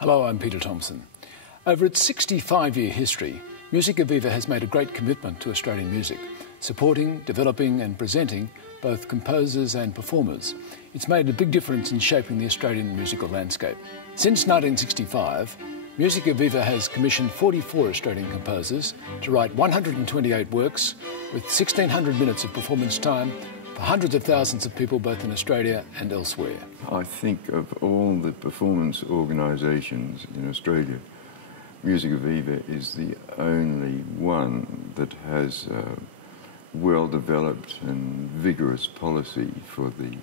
Hello, I'm Peter Thompson. Over its 65-year history, Musica Viva has made a great commitment to Australian music, supporting, developing and presenting both composers and performers. It's made a big difference in shaping the Australian musical landscape. Since 1965, Musica Viva has commissioned 44 Australian composers to write 128 works with 1,600 minutes of performance time for hundreds of thousands of people both in Australia and elsewhere. I think of all the performance organisations in Australia, Musica Viva is the only one that has a well-developed and vigorous policy for the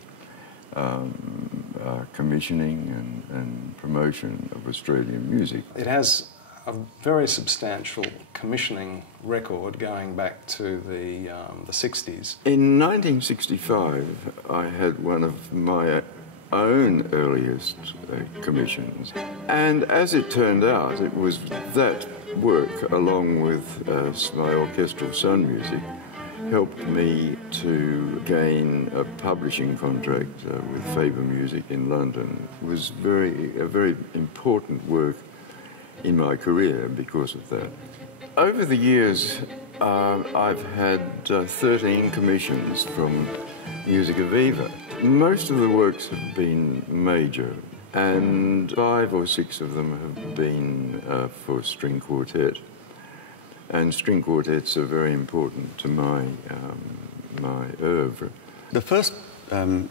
commissioning and promotion of Australian music. It has a very substantial commissioning record going back to the 60s. In 1965, I had one of my own earliest commissions, and as it turned out, it was that work, along with my orchestral son music, helped me to gain a publishing contract with Faber Music in London. It was a very important work in my career because of that. Over the years, I've had 13 commissions from Musica Viva. Most of the works have been major, and 5 or 6 of them have been for string quartet. And string quartets are very important to my oeuvre. The first of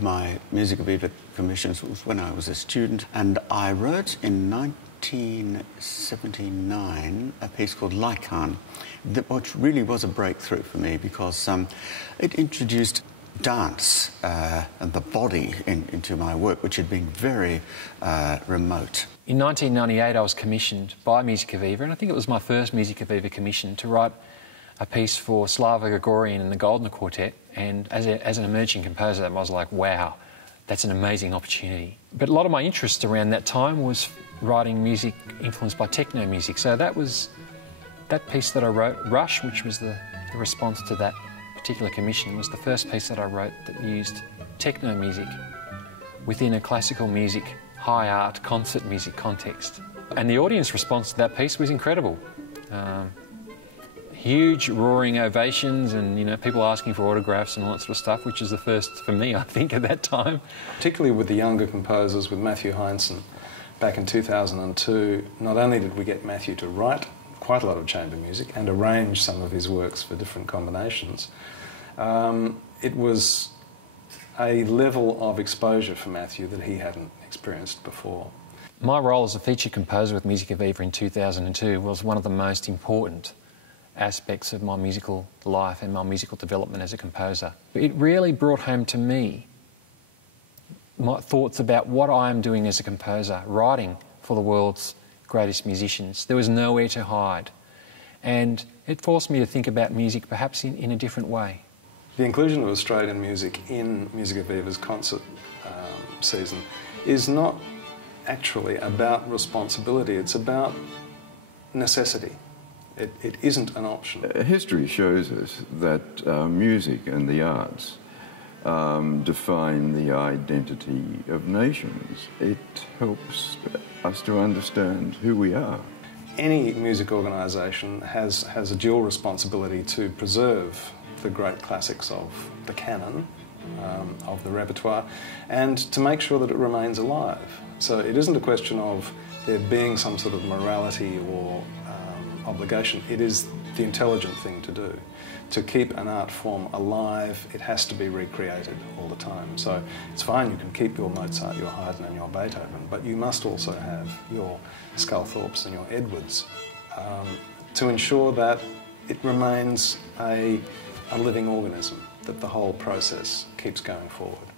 my Musica Viva commissions was when I was a student, and I wrote in 1979 a piece called Lycan, which really was a breakthrough for me because it introduced dance and the body into my work, which had been very remote. In 1998, I was commissioned by Musica Viva, and I think it was my first Musica Viva commission, to write a piece for Slava Gregorian and the Goldner Quartet. And as an emerging composer, I was like, wow, that's an amazing opportunity. But a lot of my interest around that time was writing music influenced by techno music. So that piece that I wrote, Rush, which was the response to that particular commission, was the first piece that I wrote that used techno music within a classical music, high art, concert music context. And the audience response to that piece was incredible. Huge roaring ovations and, people asking for autographs and all that sort of stuff, which is the first for me, I think, at that time. Particularly with the younger composers, with Matthew Hindson, back in 2002, not only did we get Matthew to write quite a lot of chamber music and arrange some of his works for different combinations, it was a level of exposure for Matthew that he hadn't experienced before. My role as a featured composer with Musica Viva in 2002 was one of the most important aspects of my musical life and my musical development as a composer. It really brought home to me my thoughts about what I am doing as a composer, writing for the world's greatest musicians. There was nowhere to hide. And it forced me to think about music perhaps in a different way. The inclusion of Australian music in Musica Viva's concert season is not actually about responsibility, it's about necessity. It isn't an option. History shows us that music and the arts define the identity of nations. It helps us to understand who we are. Any music organisation has a dual responsibility to preserve the great classics of the canon, of the repertoire, and to make sure that it remains alive. So it isn't a question of there being some sort of morality or obligation. It is the intelligent thing to do. To keep an art form alive, it has to be recreated all the time. So it's fine, you can keep your Mozart, your Haydn and your Beethoven, but you must also have your Sculthorpes and your Edwards to ensure that it remains a living organism, that the whole process keeps going forward.